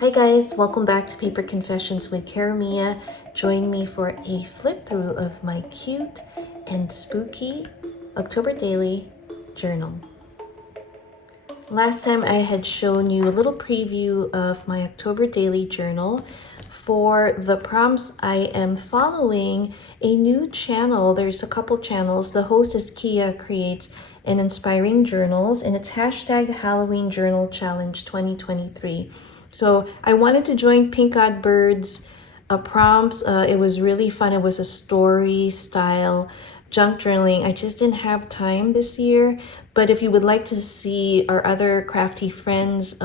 Hi guys, welcome back to Paper Confessions with Karamia. Join me for a flip through of my cute and spooky October Daily Journal. Last time I had shown you a little preview of my October Daily Journal. For the prompts, I am following a new channel. There's a couple channels. The host is Kia Creates and Inspiring Journals, and it's hashtag Halloween Journal Challenge 2023. So I wanted to join Pink Odd Bird's prompts. It was really fun. It was a story style junk journaling. I just didn't have time this year, but if you would like to see our other crafty friends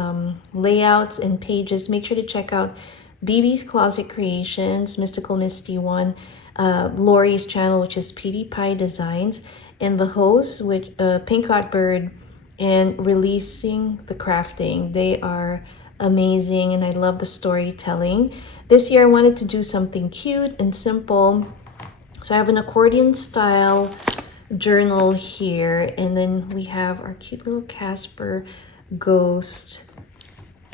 layouts and pages, make sure to check out BB's Closet Creations, Mystical Misty One, Lori's channel, which is PD Pie Designs, and the host, which Pink Hot Bird, and Releasing the Crafting. They are amazing, and I love the storytelling. This year I wanted to do something cute and simple. So I have an accordion style journal here, and then we have our cute little Casper ghost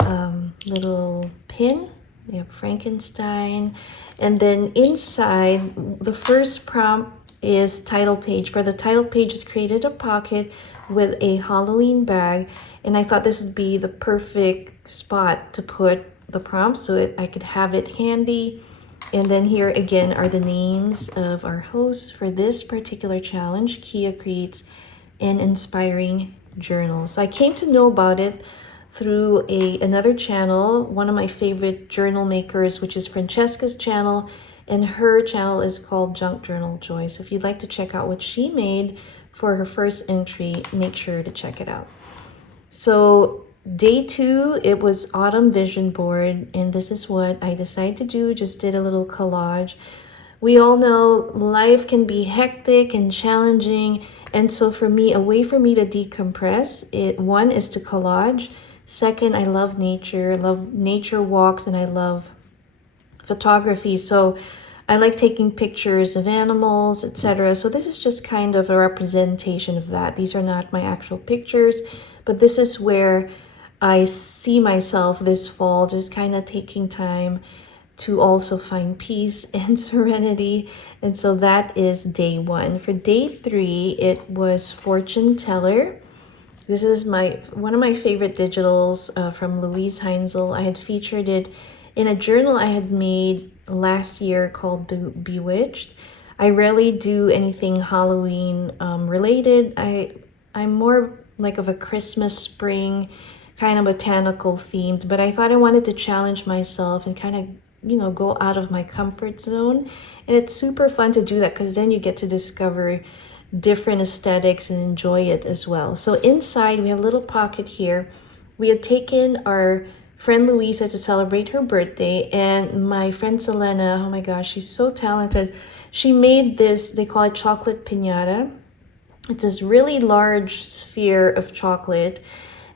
little pin. We have Frankenstein, and then inside the first prompt is title page. For the title page, is created a pocket with a Halloween bag, and I thought this would be the perfect spot to put the prompt so I could have it handy. And then here again are the names of our hosts for this particular challenge, Kia Creates and Inspiring Journals. So I came to know about it through another channel, one of my favorite journal makers, which is Francesca's channel, and her channel is called Junk Journal Joy. So if you'd like to check out what she made for her first entry, make sure to check it out. So day 2, it was autumn vision board, and this is what I decided to do. Just did a little collage. We all know life can be hectic and challenging, and so for me, a way for me to decompress, one is to collage. Second, I love nature walks, and I love photography. So I like taking pictures of animals, etc. So this is just kind of a representation of that. These are not my actual pictures, but this is where I see myself this fall, just kind of taking time to also find peace and serenity. And so that is day 1. For day 3, it was Fortune Teller. This is one of my favorite digitals from Louise Heinzel. I had featured it in a journal I had made last year called Bewitched. I rarely do anything Halloween related. I'm more like of a Christmas, spring, kind of botanical themed, but I thought I wanted to challenge myself and kind of, go out of my comfort zone. And it's super fun to do that because then you get to discover different aesthetics and enjoy it as well. So inside we have a little pocket here. We had taken our friend Louisa to celebrate her birthday, and my friend Selena, oh my gosh, she's so talented. She made this, they call it chocolate piñata. It's this really large sphere of chocolate,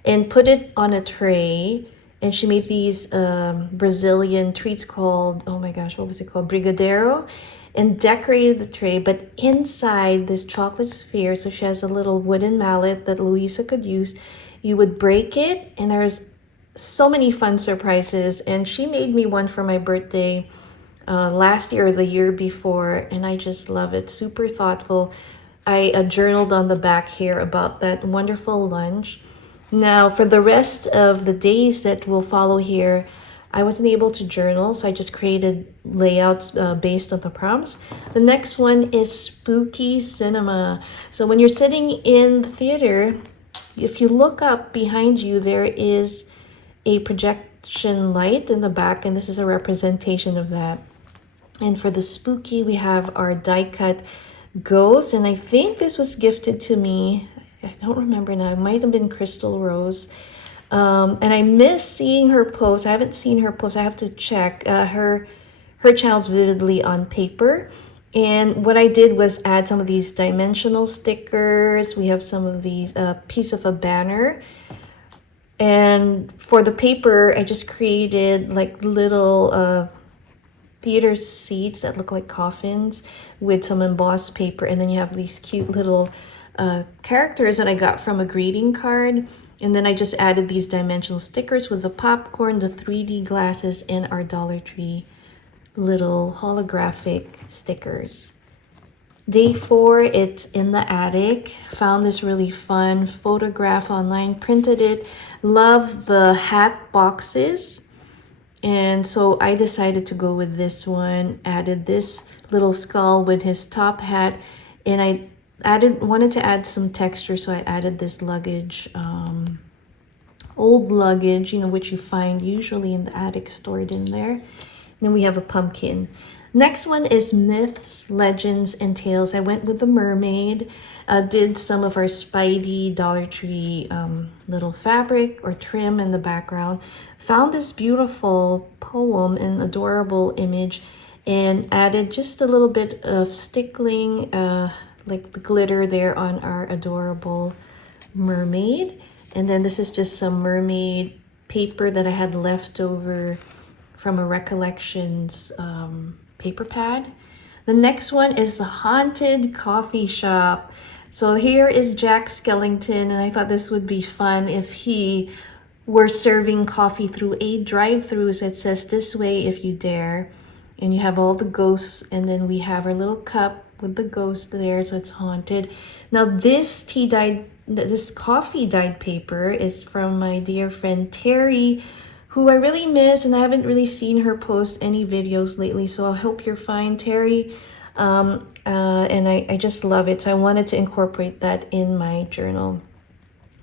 and put it on a tray. And she made these Brazilian treats called, oh my gosh, what was it called? Brigadeiro, and decorated the tray. But inside this chocolate sphere, so she has a little wooden mallet that Louisa could use. You would break it, and there's so many fun surprises. And she made me one for my birthday last year or the year before, and I just love it. Super thoughtful. I journaled on the back here about that wonderful lunch. Now, for the rest of the days that will follow here, I wasn't able to journal, so I just created layouts based on the prompts. The next one is Spooky Cinema. So when you're sitting in the theater, if you look up behind you, there is a projection light in the back, and this is a representation of that. And for the spooky, we have our die cut ghost, and I think this was gifted to me. I don't remember now. It might have been Crystal Rose. And I miss seeing her post. I haven't seen her post. I have to check. Her channel's Vividly on Paper. And what I did was add some of these dimensional stickers. We have some of these, piece of a banner. And for the paper, I just created like little theater seats that look like coffins with some embossed paper. And then you have these cute little characters that I got from a greeting card. And then I just added these dimensional stickers with the popcorn, the 3D glasses, and our Dollar Tree little holographic stickers. Day 4, it's in the attic. Found this really fun photograph online, printed it. Love the hat boxes. And so I decided to go with this one. Added this little skull with his top hat. And I wanted to add some texture, so I added this luggage, old luggage, which you find usually in the attic stored in there. And then we have a pumpkin. Next one is Myths, Legends, and Tales. I went with the mermaid, did some of our Spidey Dollar Tree little fabric or trim in the background. Found this beautiful poem and adorable image and added just a little bit of stickling, like the glitter there on our adorable mermaid. And then this is just some mermaid paper that I had left over from a Recollections paper pad. The next one is the Haunted Coffee Shop. So here is Jack Skellington, and I thought this would be fun if he were serving coffee through a drive-through. So it says, "This way if you dare." And you have all the ghosts, and then we have our little cup with the ghost there, so it's haunted. Now this coffee dyed paper is from my dear friend Terry, who I really miss, and I haven't really seen her post any videos lately, so I hope you're fine, Terry. And I just love it, so I wanted to incorporate that in my journal.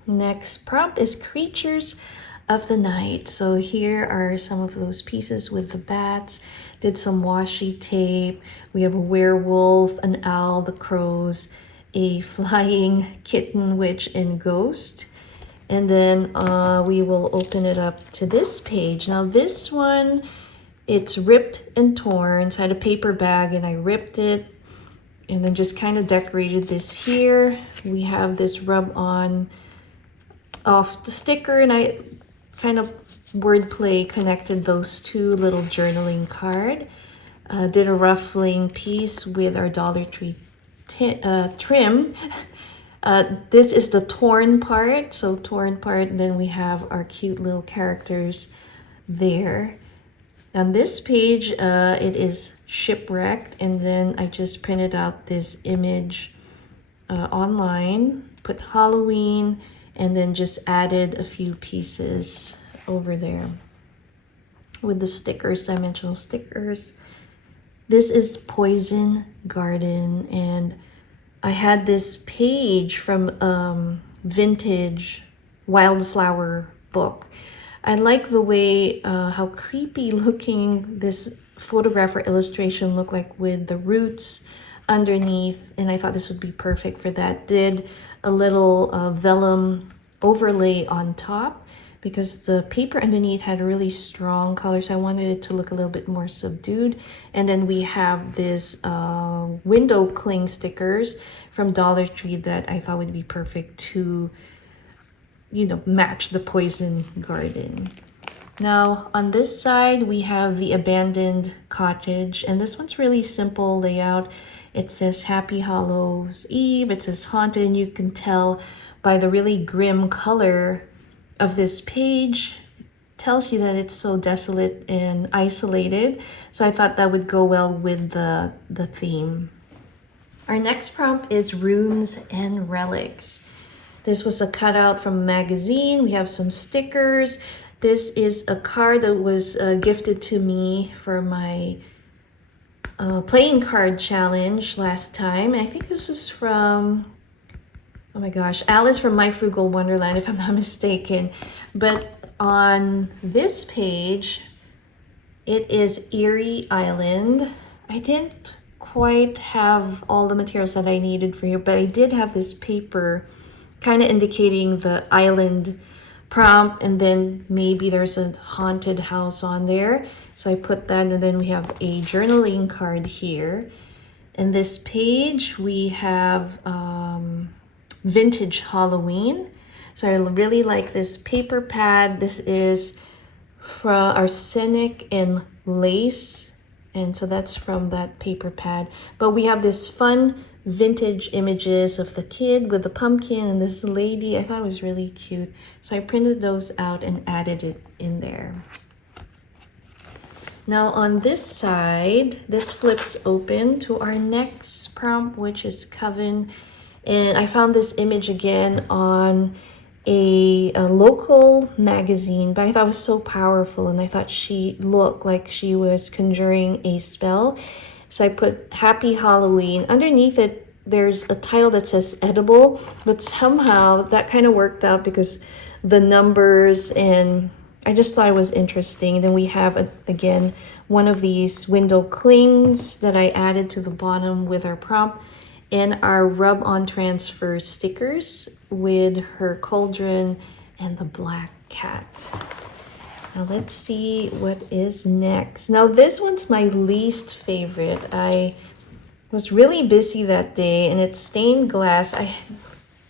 Next prompt is Creatures of the Night. So here are some of those pieces with the bats. Did some washi tape. We have a werewolf, an owl, the crows, a flying kitten, witch, and ghost. And then we will open it up to this page. Now this one, it's ripped and torn. So I had a paper bag and I ripped it and then just kind of decorated this here. We have this rub on off the sticker, and I kind of wordplay connected those two little journaling card. Did a ruffling piece with our Dollar Tree trim. This is the torn part, so torn part, and then we have our cute little characters there. On this page, it is Shipwrecked, and then I just printed out this image online, put Halloween, and then just added a few pieces over there with the stickers, dimensional stickers. This is Poison Garden, and I had this page from vintage wildflower book. I like the way how creepy looking this photograph or illustration looked like with the roots underneath, and I thought this would be perfect for that. Did a little vellum overlay on top because the paper underneath had a really strong color, so I wanted it to look a little bit more subdued. And then we have this window cling stickers from Dollar Tree that I thought would be perfect to, match the Poison Garden. Now on this side, we have the abandoned cottage, and this one's really simple layout. It says Happy Hallows Eve, it says haunted, and you can tell by the really grim color of this page, it tells you that it's so desolate and isolated. So I thought that would go well with the theme. Our next prompt is Runes and Relics. This was a cutout from a magazine. We have some stickers. This is a card that was gifted to me for my playing card challenge last time. I think this is from, oh my gosh, Alice from My Frugal Wonderland, if I'm not mistaken. But on this page, it is Eerie Island. I didn't quite have all the materials that I needed for here, but I did have this paper kind of indicating the island prompt, and then maybe there's a haunted house on there. So I put that, and then we have a journaling card here. In this page, we have vintage Halloween. So I really like this paper pad. This is from Arsenic and Lace, and so that's from that paper pad. But we have this fun vintage images of the kid with the pumpkin and this lady. I thought it was really cute. So I printed those out and added it in there. Now on this side, this flips open to our next prompt, which is Coven. And I found this image again on a local magazine, but I thought it was so powerful, and I thought she looked like she was conjuring a spell. So I put Happy Halloween. Underneath it, there's a title that says edible, but somehow that kind of worked out because the numbers, and I just thought it was interesting. Then we have, again, one of these window clings that I added to the bottom with our prompt, and our rub-on transfer stickers with her cauldron and the black cat. Now let's see what is next. Now this one's my least favorite. I was really busy that day, and it's stained glass. I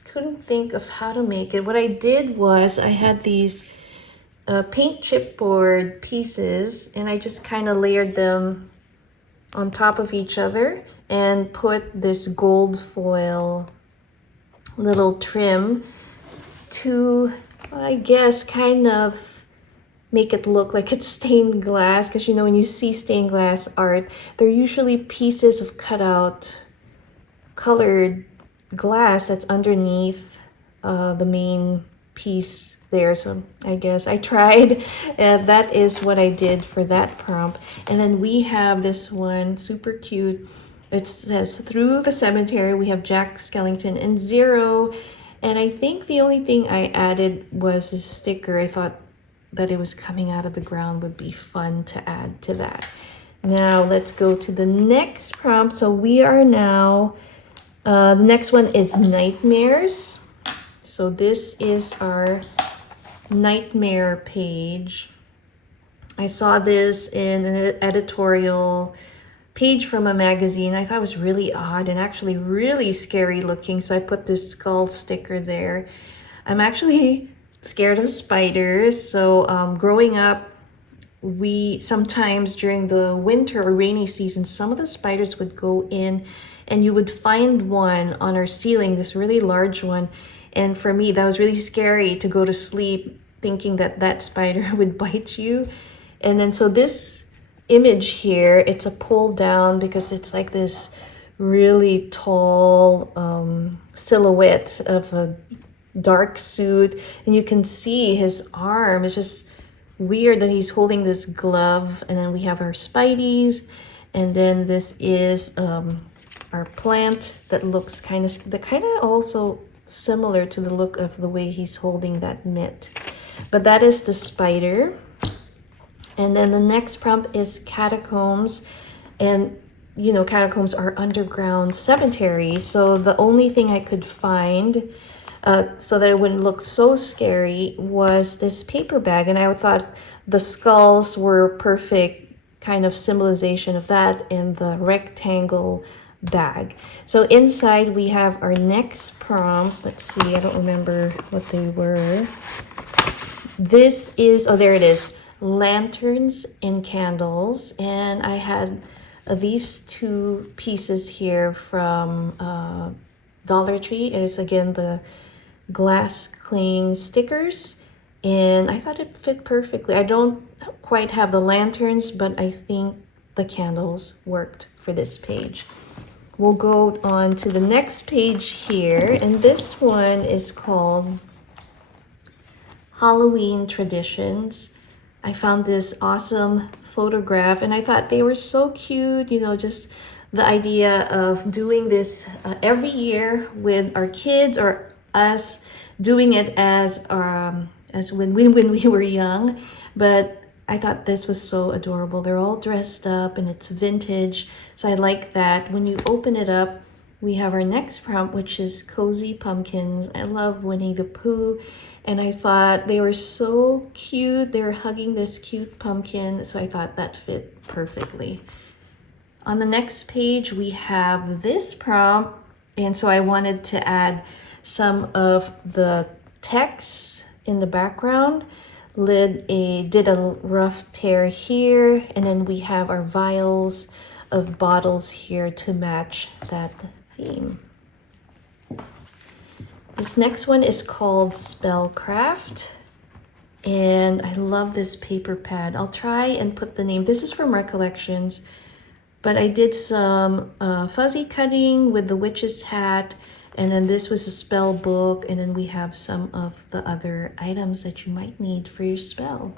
couldn't think of how to make it. What I did was I had these paint chipboard pieces, and I just kind of layered them on top of each other and put this gold foil little trim to, I guess, kind of make it look like it's stained glass. Because you know, when you see stained glass art, they're usually pieces of cut out colored glass that's underneath the main piece there. So I guess I tried. That is what I did for that prompt. And then we have this one, super cute. It says, through the cemetery, we have Jack Skellington and Zero. And I think the only thing I added was a sticker. I thought that it was coming out of the ground would be fun to add to that. Now let's go to the next prompt. So we are now, the next one is Nightmares. So this is our nightmare page. I saw this in an editorial page from a magazine. I thought it was really odd and actually really scary looking, so I put this skull sticker there. I'm actually scared of spiders, so growing up, we sometimes during the winter or rainy season, some of the spiders would go in and you would find one on our ceiling, this really large one. And for me, that was really scary to go to sleep thinking that that spider would bite you. And then so this image here, it's a pull down because it's like this really tall silhouette of a dark suit, and you can see his arm. It's just weird that he's holding this glove. And then we have our spideys, and then this is our plant that looks kind of also similar to the look of the way he's holding that mitt. But that is the spider. And then the next prompt is Catacombs. And you know, catacombs are underground cemeteries. So the only thing I could find so that it wouldn't look so scary was this paper bag. And I thought the skulls were perfect kind of symbolization of that in the rectangle bag. So inside we have our next prompt. Let's see, I don't remember what they were. This is, oh, there it is. Lanterns and candles. And I had these two pieces here from Dollar Tree. It is again the glass cling stickers, and I thought it fit perfectly. I don't quite have the lanterns, but I think the candles worked for this page. We'll go on to the next page here, and this one is called Halloween Traditions. I found this awesome photograph and I thought they were so cute, you know, just the idea of doing this every year with our kids, or us doing it as when we were young. But I thought this was so adorable. They're all dressed up and it's vintage, so I like that. When you open it up, we have our next prompt, which is Cozy Pumpkins. I love Winnie the Pooh, and I thought they were so cute. They were hugging this cute pumpkin, so I thought that fit perfectly. On the next page, we have this prompt, and so I wanted to add some of the text in the background. Did a rough tear here, and then we have our vials of bottles here to match that theme. This next one is called Spellcraft. And I love this paper pad. I'll try and put the name. This is from Recollections. But I did some fuzzy cutting with the witch's hat. And then this was a spell book. And then we have some of the other items that you might need for your spell.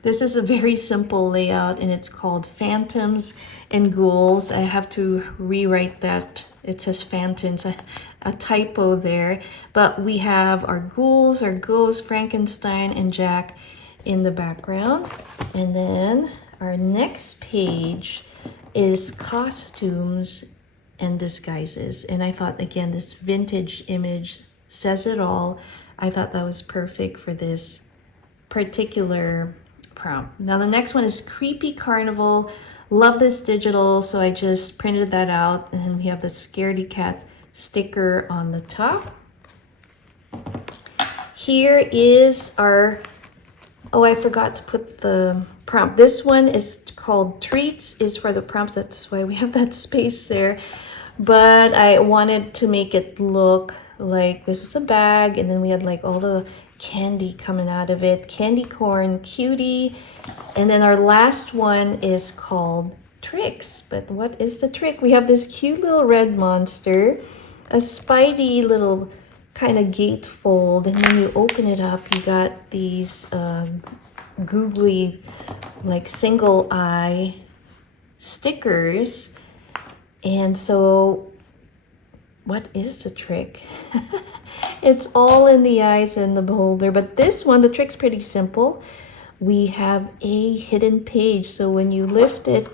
This is a very simple layout and it's called Phantoms and Ghouls. I have to rewrite that. It says Phantoms, a typo there. But we have our ghouls, our ghosts, Frankenstein, and Jack in the background. And then our next page is costumes and disguises. And I thought, again, this vintage image says it all. I thought that was perfect for this particular prompt. Now the next one is Creepy Carnival. Love this digital, so I just printed that out, and then we have the Scaredy Cat sticker on the top. Here is our, oh, I forgot to put the prompt. This one is called Treats, is for the prompt. That's why we have that space there. But I wanted to make it look like this was a bag, and then we had like all the candy coming out of it. Candy corn, cutie. And then our last one is called Tricks. But what is the trick? We have this cute little red monster, a Spidey little kind of gatefold, and when you open it up, you got these googly, like single eye stickers. And so what is the trick? It's all in the eyes and the beholder. But this one, the trick's pretty simple. We have a hidden page. So when you lift it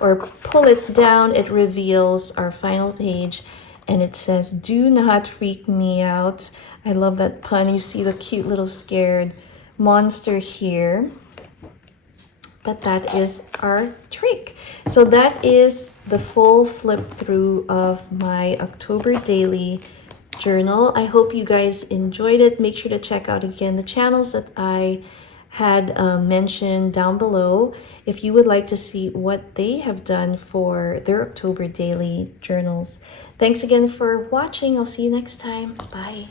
or pull it down, it reveals our final page. And it says, "Do not freak me out." I love that pun. You see the cute little scared monster here. But that is our trick. So that is the full flip through of my October daily journal. I hope you guys enjoyed it. Make sure to check out again the channels that I had mentioned down below if you would like to see what they have done for their October daily journals. Thanks again for watching. I'll see you next time. Bye.